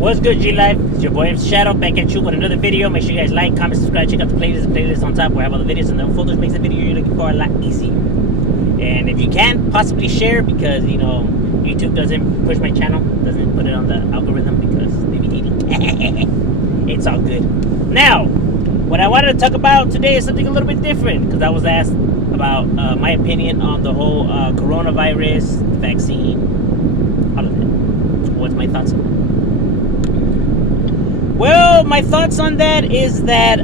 What's good, G Life? It's your boy M Shadow back at you with another video. Make sure you guys like, comment, subscribe, check out the playlist. The playlist on top where I have all the videos and the folders makes the video you're looking for a lot easier. And if you can, possibly share because YouTube doesn't push my channel, doesn't put it on the algorithm because they be hating. It's all good. Now, what I wanted to talk about today is something a little bit different because I was asked about my opinion on the whole coronavirus, vaccine, all of that. What's my thoughts on it? Well, my thoughts on that is that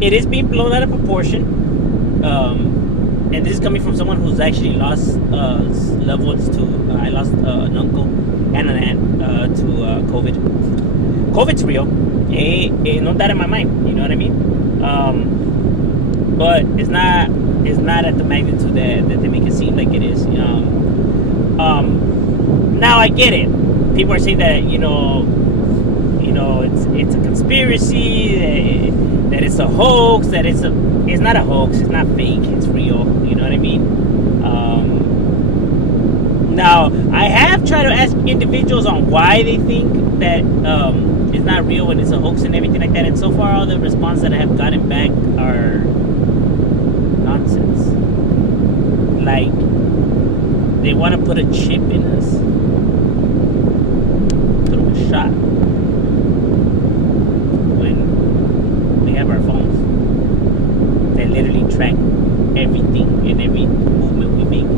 it is being blown out of proportion. And this is coming from someone who's actually lost loved ones to, I lost an uncle and an aunt to COVID. COVID's real. No doubt in my mind. You know what I mean? But it's not at the magnitude that they make it seem like it is. Now I get it. People are saying that it's a conspiracy, that it's a hoax, that it's not a hoax, it's not fake, it's real. You know what I mean? Now I have tried to ask individuals on why they think that it's not real and it's a hoax and everything like that, and so far all the response that I have gotten back are nonsense. Like they want to put a chip in us. Shot when we have our phones that literally track everything and every movement we make.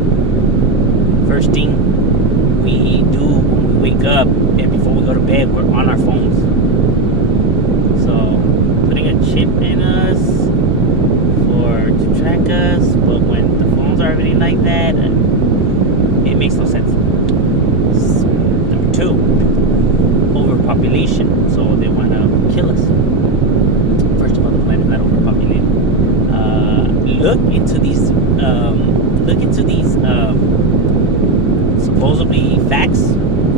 First thing we do when we wake up and before we go to bed, we're on our phones. So putting a chip in us to track us, but when the phones are already like that, it makes no sense. Number two, overpopulation, so they want to kill us. First of all, the planet's not overpopulated. Look into these supposedly facts.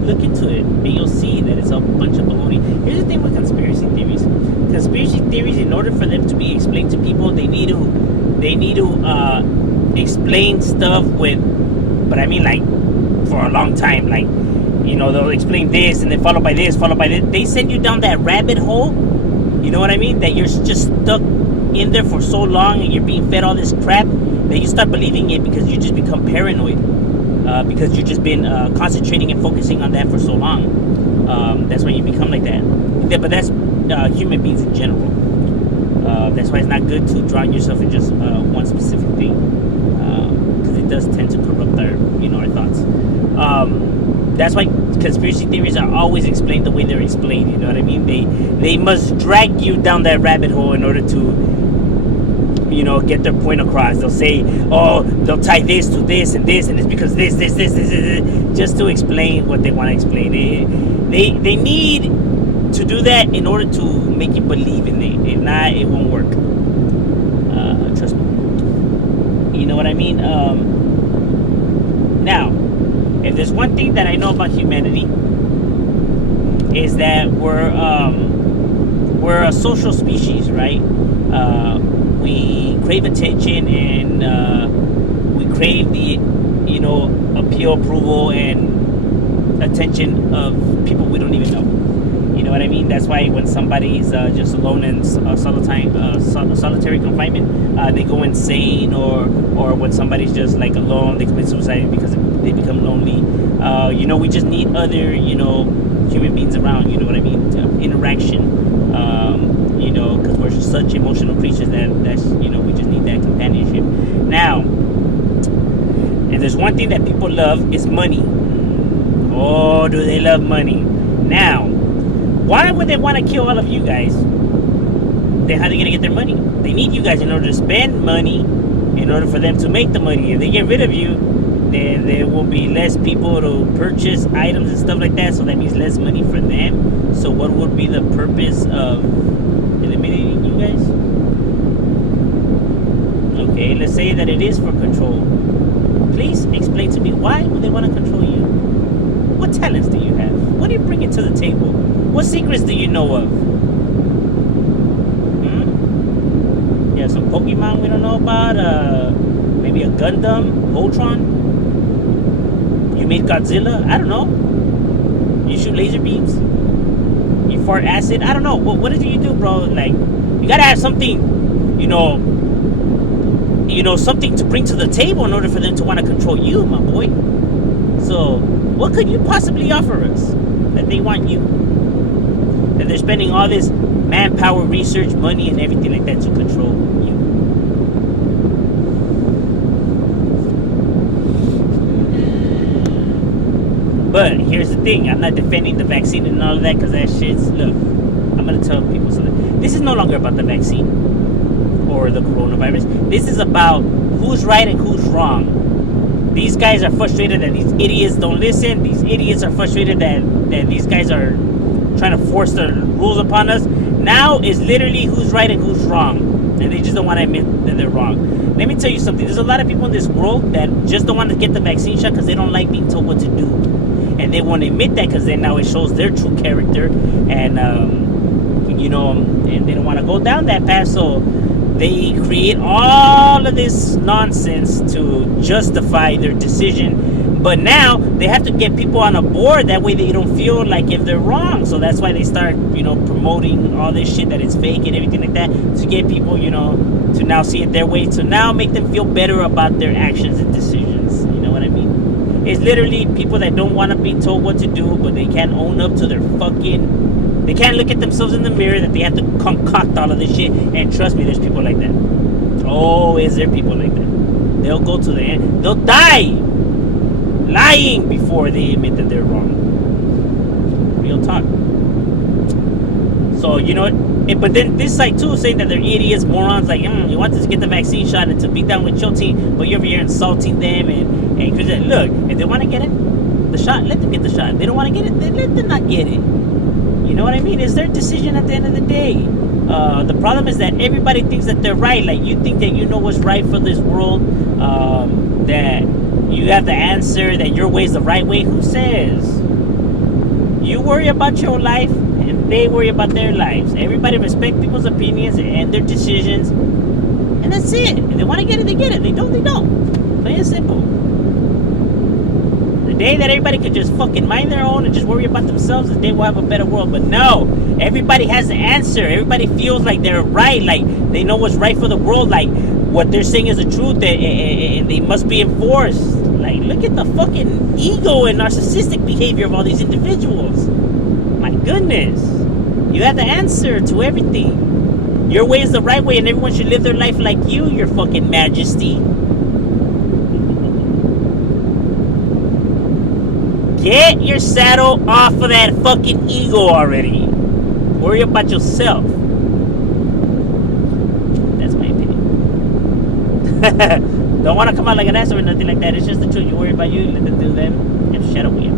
Look into it, and you'll see that it's a bunch of baloney. Here's the thing with conspiracy theories. Conspiracy theories, in order for them to be explained to people, they need to explain stuff with, but I mean like for a long time, like. They'll explain this and then followed by this. They send you down that rabbit hole. You know what I mean? That you're just stuck in there for so long and you're being fed all this crap that you start believing it because you just become paranoid. Because you've just been concentrating and focusing on that for so long. That's when you become like that. But that's human beings in general. That's why it's not good to drown yourself in just one specific thing. Because it does tend to corrupt our thoughts. That's why conspiracy theories are always explained the way they're explained. You know what I mean? They must drag you down that rabbit hole in order to, get their point across. They'll say, oh, they'll tie this to this, and it's because this, just to explain what they want to explain. They need to do that in order to make you believe in it. If not, it won't work. Trust me. You know what I mean? Now, if there's one thing that I know about humanity, is that we're a social species, right? We crave attention and we crave the appeal, approval, and attention of people we don't even know. You know what I mean? That's why when somebody's just alone in solitary confinement, they go insane, or when somebody's just like alone, they commit suicide because they become lonely. We just need other, human beings around. You know what I mean? Interaction. Because we're such emotional creatures that's we just need that companionship. Now, if there's one thing that people love, it's money. Oh, do they love money? Now, why would they want to kill all of you guys? Then how are they going to get their money? They need you guys in order to spend money, in order for them to make the money. If they get rid of you, then there will be less people to purchase items and stuff like that, so that means less money for them. So what would be the purpose of eliminating you guys? Okay, let's say that it is for control. Please explain to me, why would they want to control you? What talents do you have? What do you bring to the table? What secrets do you know of? You have some Pokemon we don't know about? Maybe a Gundam? Voltron? You made Godzilla? I don't know. you laser beams? You fart acid? I don't know. What do you do, bro? Like, you gotta have something, something to bring to the table in order for them to want to control you, my boy. So, what could you possibly offer us that they want you? That they're spending all this manpower, research, money, and everything like that to control you. But here's the thing, I'm not defending the vaccine and all of that, because that shit's, look, I'm going to tell people something. This is no longer about the vaccine or the coronavirus. This is about who's right and who's wrong. These guys are frustrated that these idiots don't listen. These idiots are frustrated that these guys are trying to force their rules upon us. Now is literally who's right and who's wrong. And they just don't want to admit that they're wrong. Let me tell you something. There's a lot of people in this world that just don't want to get the vaccine shot because they don't like being told what to do. And they won't admit that because then now it shows their true character. And, and they don't want to go down that path. So they create all of this nonsense to justify their decision. But now they have to get people on a board. That way they don't feel like if they're wrong. So that's why they start, promoting all this shit that it's fake and everything like that. To get people, to now see it their way. To now make them feel better about their actions and decisions. You know what I mean? It's literally people that don't want to be told what to do. But they can't own up to their fucking... They can't look at themselves in the mirror. That they have to concoct all of this shit. And trust me, there's people like that. Oh, is there people like that? They'll go to the end. They'll die lying before they admit that they're wrong. Real talk. So, but then this side too saying that they're idiots, morons, like, you want to get the vaccine shot and to be down with your team, but you're over here insulting them and look, if they want to get it, the shot, let them get the shot. If they don't want to get it, then let them not get it. You know what I mean? It's their decision at the end of the day. The problem is that everybody thinks that they're right. Like, you think that you know what's right for this world, that you have the answer, that your way is the right way. Who says? You worry about your life, and they worry about their lives. Everybody respect people's opinions and their decisions, and that's it. If they want to get it, they get it. They don't, they don't. Plain and simple. The day that everybody could just fucking mind their own and just worry about themselves, the day we'll have a better world. But no, everybody has the answer. Everybody feels like they're right, like they know what's right for the world, like what they're saying is the truth, and they must be enforced. Like, look at the fucking ego and narcissistic behavior of all these individuals. My goodness. You have the answer to everything. Your way is the right way, and everyone should live their life like you, your fucking majesty. Get your saddle off of that fucking ego already. Worry about yourself. That's my opinion. Don't want to come out like an asshole or nothing like that. It's just the truth. You worry about you, let them do them, and shut up with you.